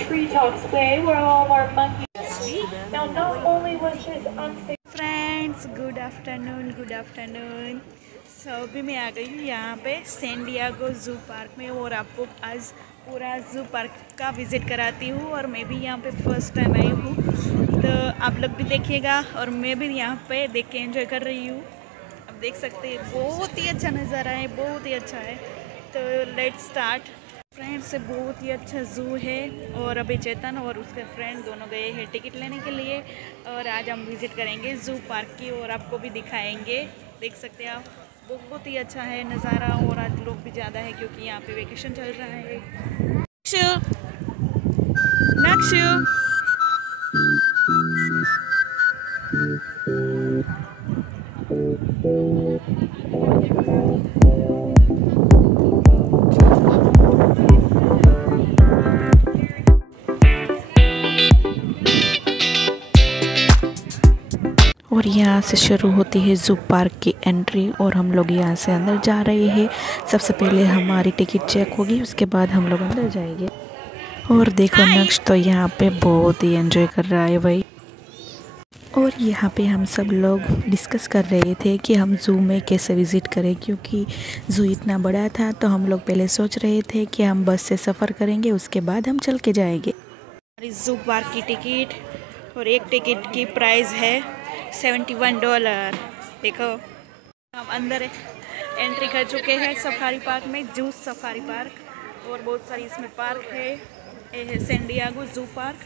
tree top display where all of our monkeys. Now, not only was this unsafe. Friends good afternoon. So अभी मैं आ गई हूँ यहाँ पे सैन डिएगो ज़ू पार्क में और आपको आज पूरा ज़ू पार्क का विज़िट कराती हूँ। और मैं भी यहाँ पे फर्स्ट टाइम आई हूँ, तो आप लोग भी देखिएगा और मैं भी यहाँ पे देख के एंजॉय कर रही हूँ। आप देख सकते हैं बहुत ही अच्छा नज़ारा है, बहुत ही अच्छा है। तो लेट्स स्टार्ट। फ्रेंड्स बहुत ही अच्छा ज़ू है और अभी चेतन और उसके फ्रेंड दोनों गए हैं टिकट लेने के लिए और आज हम विज़िट करेंगे ज़ू पार्क की और आपको भी दिखाएंगे। देख सकते हैं आप, बहुत ही अच्छा है नज़ारा और आज लोग भी ज़्यादा है क्योंकि यहाँ पे वेकेशन चल रहा है। नक्शु और यहाँ से शुरू होती है ज़ू पार्क की एंट्री और हम लोग यहाँ से अंदर जा रहे हैं। सबसे पहले हमारी टिकट चेक होगी, उसके बाद हम लोग अंदर जाएंगे। और देखो नक्श तो यहाँ पे बहुत ही एंजॉय कर रहा है भाई। और यहाँ पे हम सब लोग डिस्कस कर रहे थे कि हम ज़ू में कैसे विज़िट करें, क्योंकि ज़ू इतना बड़ा था तो हम लोग पहले सोच रहे थे कि हम बस से सफ़र करेंगे, उसके बाद हम चल के जाएंगे। ज़ू पार्क की टिकट और एक टिकट की प्राइस है $71। देखो हम अंदर एंट्री कर चुके हैं सफारी पार्क में, जूस सफारी पार्क। और बहुत सारी इसमें पार्क है। ये है सैन डिएगो ज़ू पार्क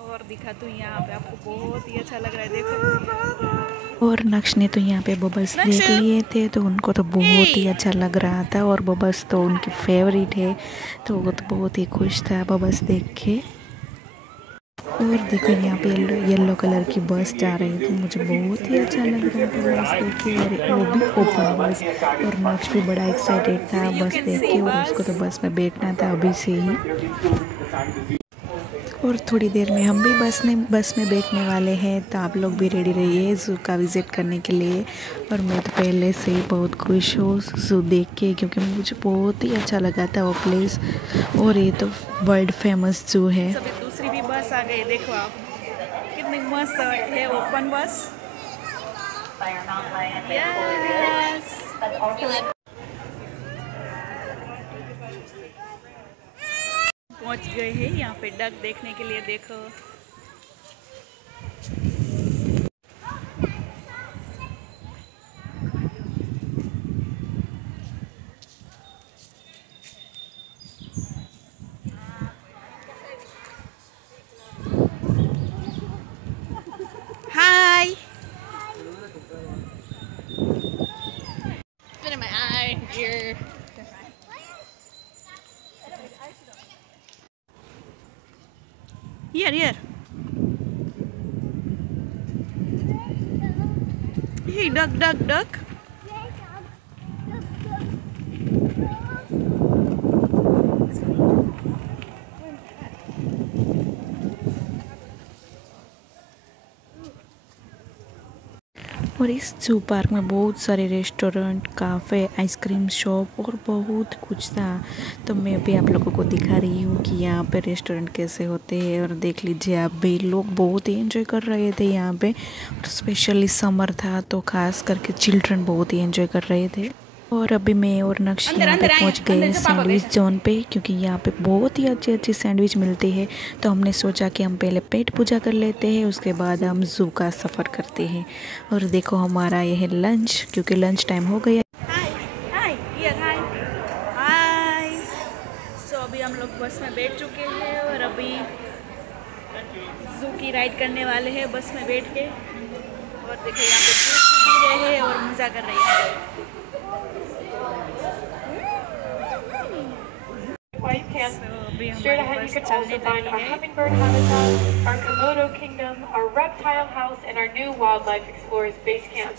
और दिखाती हूँ यहाँ पे आपको, बहुत ही अच्छा लग रहा है। देखो और नक्श ने तो यहाँ पे बबल्स देख लिए थे तो उनको तो बहुत ही अच्छा लग रहा था और बबल्स तो उनकी फेवरेट है, तो वो तो बहुत ही खुश था बबल्स देख के। और देखो यहाँ पे येलो कलर की बस जा रही थी, मुझे बहुत ही अच्छा लग रहा था बस देख के, और वो भी ओपन बस। और नक्श भी बड़ा एक्साइटेड था बस देख के और उसको तो बस में बैठना था अभी से ही। और थोड़ी देर में हम भी बस में बैठने वाले हैं, तो आप लोग भी रेडी रहिए ज़ू का विज़िट करने के लिए। और मैं तो पहले से ही बहुत खुश हूँ ज़ू देख के, क्योंकि मुझे बहुत ही अच्छा लगा था वो प्लेस और ये तो वर्ल्ड फेमस ज़ू है। दूसरी भी बस आ गई, देखो आप कितनी मस्त है ओपन बस। यस पहुंच गए हैं यहाँ पे डक देखने के लिए। देखो हाय in my eye here. Here. Hey, duck. और इस ज़ू पार्क में बहुत सारे रेस्टोरेंट, काफ़े, आइसक्रीम शॉप और बहुत कुछ था। तो मैं भी आप लोगों को दिखा रही हूँ कि यहाँ पे रेस्टोरेंट कैसे होते हैं। और देख लीजिए आप भी, लोग बहुत ही एंजॉय कर रहे थे यहाँ पे। और स्पेशली समर था तो खास करके चिल्ड्रन बहुत ही एंजॉय कर रहे थे। और अभी मैं और नक्श यहाँ पे पहुँच गए सैंडविच जोन पे, क्योंकि यहाँ पे बहुत ही अच्छी सैंडविच मिलती है। तो हमने सोचा कि हम पहले पेट पूजा कर लेते हैं, उसके बाद हम ज़ू का सफ़र करते हैं। और देखो हमारा ये है लंच, क्योंकि लंच टाइम हो गया। हाय सो अभी हम लोग बस में बैठ चुके हैं और अभी ज़ू की राइड करने वाले हैं बस में बैठ के। और देखो यहाँ पे जूस पी रहे हैं और मज़ा कर रहे हैं। Straight ahead, you can also find our hummingbird habitat, our Komodo kingdom, our reptile house, and our new wildlife explorers base camp.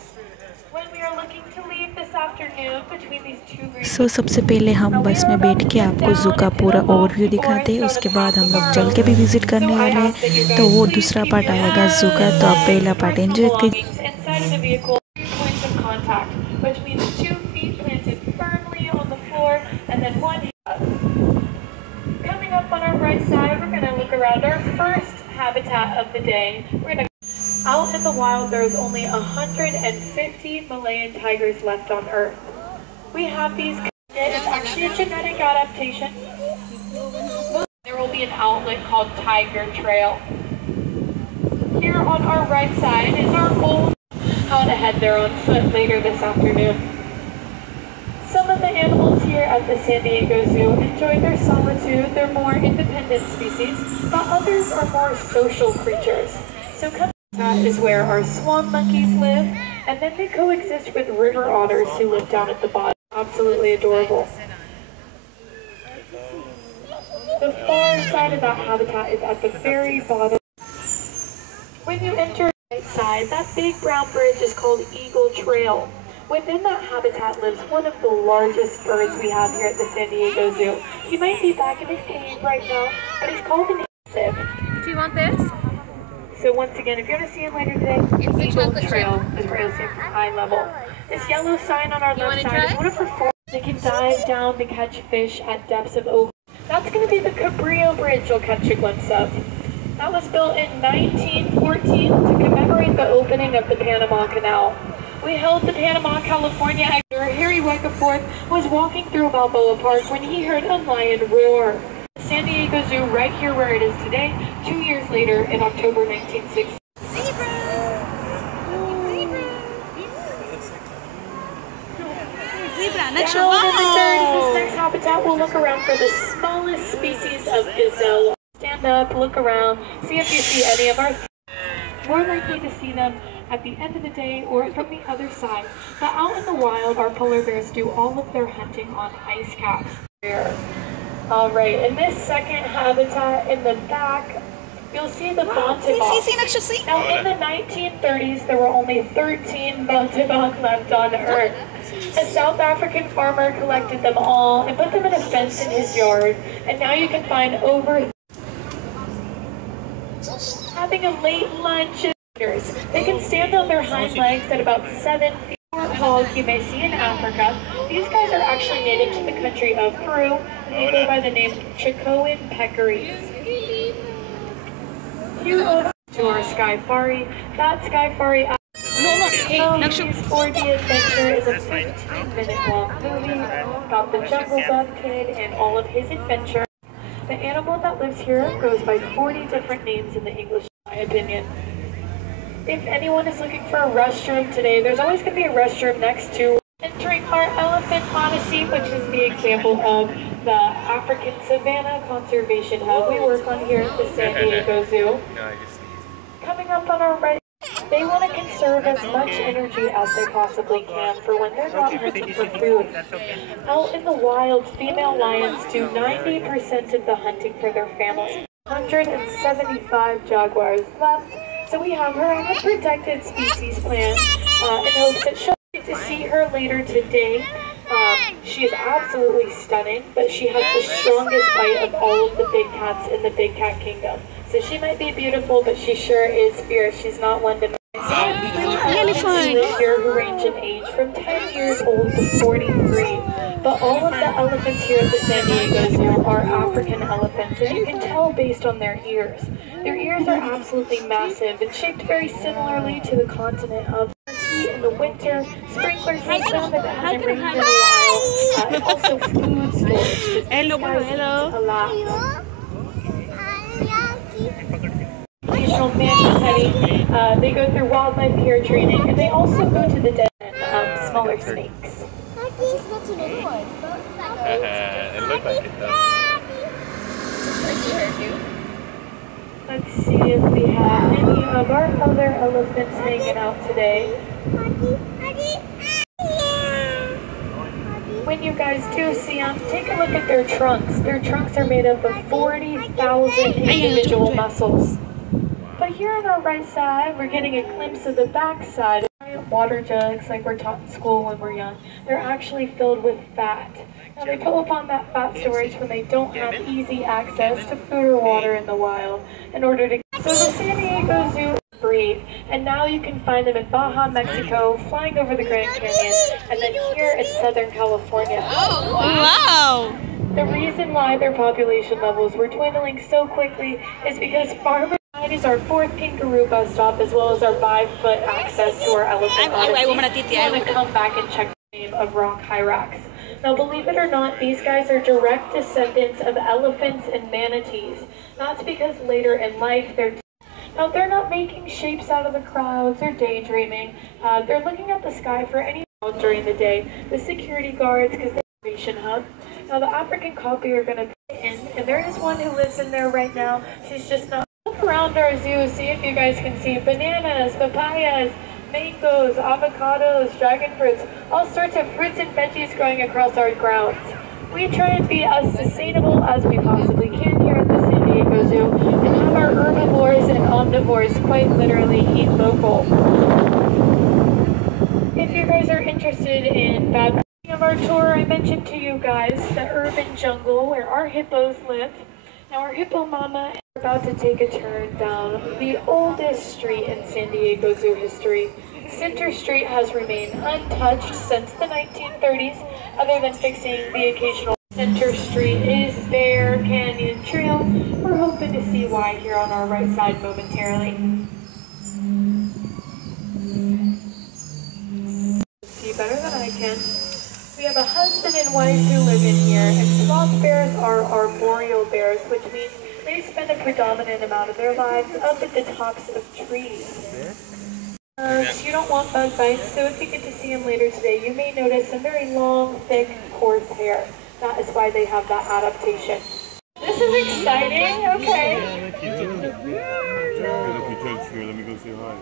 When we are looking to leave this afternoon between these two regions, सो सबसे पहले हम बस में बैठ के आपको zoo का पूरा ओवरव्यू दिखाते हैं, उसके बाद हम लोग चल के भी विज़िट करने वाले हैं। तो वो दूसरा पार्ट आएगा ज़ू का, तो आप पहला पार्ट एंजॉय कीजिए। inside of the vehicle, points of contact, which means 2 feet planted firmly on the floor and then 1 Coming up on our right side, we're going to around our first habitat of the day. Out in the wild, there's only 150 Malayan tigers left on Earth. We have these. It's actually a genetic adaptation. There will be an outlet called Tiger Trail. Here on our right side is our old. How to head there on foot later this afternoon. Some of the animals here at the San Diego Zoo enjoy their solitude. They're more independent species, but others are more social creatures. So that is where our swan monkeys live, and then they coexist with river otters who live down at the bottom. Absolutely adorable. The far side of that habitat is at the very bottom. When you enter the right side, that big brown bridge is called Eagle Trail. Within that habitat lives one of the largest birds we have here at the San Diego Zoo. He might be back in his cage right now, but he's called an eagle. Do you want this? So once again, if you're going to see him later today, It's the Eagle chocolate Trail chip. is where you'll see him from eye level. This yellow sign on our left wanna side try? is one of her four. They can dive down to catch fish at depths of over. That's going to be the Cabrillo Bridge you'll catch a glimpse of. That was built in 1914 to commemorate the opening of the Panama Canal. We held the Panama, California actor Harry Weckerforth was walking through Balboa Park when he heard a lion roar. The San Diego Zoo, right here where it is today, 2 years later in October 1960. Zebra, next Down in the third, this next habitat will look around for the smallest species of gazelle. Stand up, look around, see if you see any of our. More likely to see them at the end of the day or from the other side. But out in the wild, our polar bears do all of their hunting on ice caps. Alright, in this second habitat in the back, you'll see the bontebok. See. Now in the 1930s, there were only 13 bontebok left on Earth. A South African farmer collected them all and put them in a fence in his yard, and now you can find over. Having a late lunch. They can stand on their hind legs at about 7 feet. Hog you may see in Africa. These guys are actually native to the country of Peru, and they go by the name Chicoan peccaries. Here over to our Skyfari. That Skyfari. Movies for the Adventure is a 15-minute long movie about the Jungle Book Kid and all of his adventure. The animal that lives here goes by 40 different names in the English, in my opinion. If anyone is looking for a restroom today, there's always going to be a restroom next to entering our Elephant Odyssey, which is the example of the African Savannah Conservation Hub we work on here at the San Diego Zoo. Coming up on our right, they want to conserve as much energy as they possibly can for when they're not hunting for food. Out in the wild, female lions do 90% of the hunting for their family. 175 jaguars left. So we have her on the protected species plan in hopes that she'll get to see her later today. She is absolutely stunning, but she has the strongest bite of all of the big cats in the big cat kingdom. So she might be beautiful, but she sure is fierce. She's not one to elephants here who range in age from 10 years old to 43. But all of the elephants here at the San Diego Zoo are African elephants, and you can tell based on their ears. Their ears are absolutely massive and shaped very similarly to the continent of Turkey in the winter, sprinkler system that hasn't rained in a while, and also food storage. Hello. Occasional mani-pedi. They go through wildlife care training, and they also go to the den and smaller snakes. It looked like it does. Let's see if we have any of our other elephants hanging out today. When you guys do see them, take a look at their trunks. Their trunks are made up of 40,000 individual muscles. But here on our right side, we're getting a glimpse of the back side. Water jugs, like we're taught in school when we're young, they're actually filled with fat. Now they pull upon that fat storage when they don't have easy access to food or water in the wild in order to. So the San Diego Zoo breed, and now you can find them in Baja, Mexico, flying over the Grand Canyon, and then here in Southern California. Oh, wow! The reason why their population levels were dwindling so quickly is because farmers is our fourth kangaroo bus stop, as well as our 5-foot access to our elephant odyssey. I want to come back and check the name of rock hyrax. Now, believe it or not, these guys are direct descendants of elephants and manatees. That's because later in life, they're not making shapes out of the clouds or daydreaming. They're looking at the sky for any during the day. The security guards, because they're a information hub. Now, the African copy are going to be in, and there is one who lives in there right now. She's just not. Look around our zoo, see if you guys can see bananas, papayas, mangoes, avocados, dragon fruits, all sorts of fruits and veggies growing across our grounds. We try and be as sustainable as we possibly can here at the San Diego Zoo and have our herbivores and omnivores quite literally eat local. If you guys are interested in that of our tour, I mentioned to you guys the urban jungle where our hippos live. Now our hippo mama is about to take a turn down the oldest street in San Diego Zoo history. Center Street has remained untouched since the 1930s, other than fixing the occasional. Center Street is Bear Canyon Trail. We're hoping to see why here on our right side momentarily. See better than I can. We have a husband and wife who live in here, and sloth bears are arboreal bears, which means they spend a predominant amount of their lives up at the tops of trees. You don't want bug bites, so if you get to see them later today, you may notice some very long, thick, coarse hair. That is why they have that adaptation. This is exciting, okay. Let me go say hi.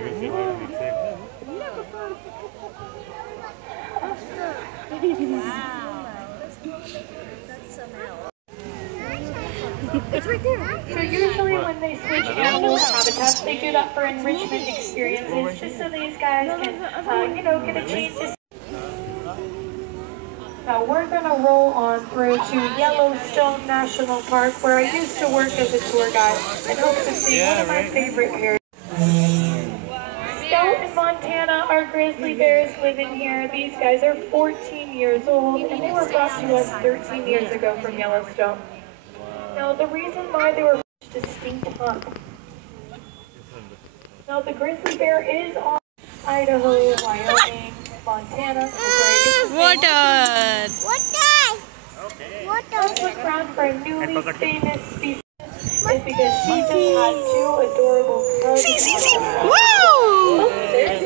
Let me say hi. It's right there. So usually when they switch animal habitats, they do that for enrichment experiences, just so these guys can, get a chance to. Now we're gonna roll on through to Yellowstone National Park, where I used to work as a tour guide and hope to see one of my favorite bears. Out in Montana, our grizzly bears live in here. These guys are 14 years old, and they were brought to us 13 years ago from Yellowstone. Now, the reason why they were such distinct hump. Now, the grizzly bear is on Idaho, Wyoming, Montana. Water! Let's look around for a newly famous species. Is because she just had 2 adorable cubs. See! Wow!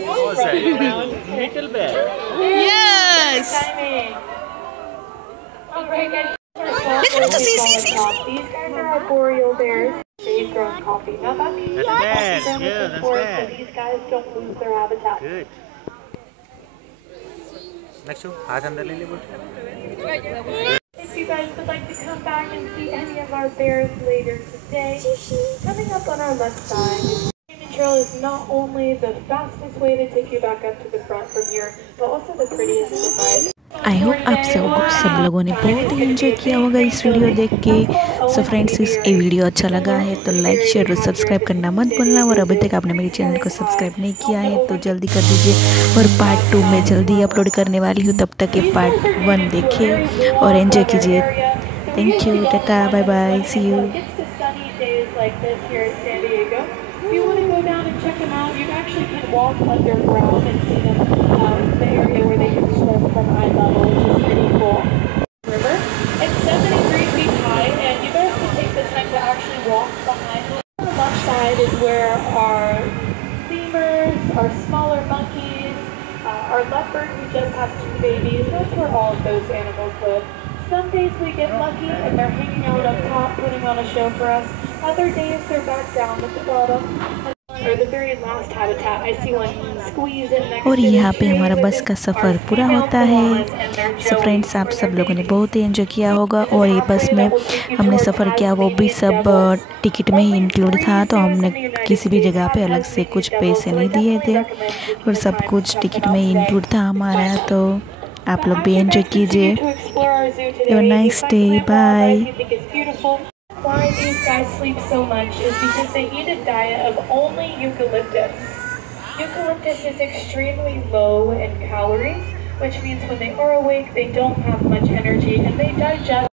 What was that? Little bear. Yes! Alright guys, See. these guys are arboreal bears. They've grown coffee. Now that means bad. them Yeah, is that's important bad. so these guys don't lose their habitat. Good. Next one. हाथ अंदर ले ले बोल. If you guys would like to come back and see any of our bears later today, coming up on our left side, the trail is not only the fastest way to take you back up to the front from here, but also the prettiest to ride. I hope आप सब लोगों ने बहुत ही enjoy किया होगा इस video देख के। सो फ्रेंड्स, इस ये वीडियो अच्छा लगा है तो लाइक शेयर और सब्सक्राइब करना मत भूलना, और अभी तक आपने मेरे चैनल को सब्सक्राइब नहीं किया है तो जल्दी कर दीजिए। और पार्ट 2 में जल्दी अपलोड करने वाली हूँ, तब तक ये पार्ट 1 देखिए और एंजॉय कीजिए। Thank you, tata, bye bye, see you. If you want to go down and check them out, you actually can walk underground and see them, the area where they can swim from eye level, which is pretty cool. River. It's 73 feet high, and you guys can take the time to actually walk behind it. On the left side is where our lemurs, our smaller monkeys, our leopard who just had 2 babies, that's where all of those animals live. Some days we get lucky and they're hanging out up top, putting on a show for us. Other days they're back down at the bottom, or the very last habitat. I see one squeeze in next to और the यहाँ पे tree. हमारा बस का सफ़र पूरा होता है। So friends, आप सब लोगों ने बहुत ही एंजॉय किया होगा, और ये बस में हमने सफ़र किया वो भी सब टिकट में ही इंक्लूड था, तो हमने किसी भी जगह पे अलग से कुछ पैसे नहीं दिए थे, और सब कुछ टिकट में ही इंक्लूड था हमारा। तो आप लोग भी एंजॉय कीजिए। Have a nice day, bye. Why these guys sleep so much is because they eat a diet of only eucalyptus. Eucalyptus is extremely low in calories, which means when they are awake, they don't have much energy and they digest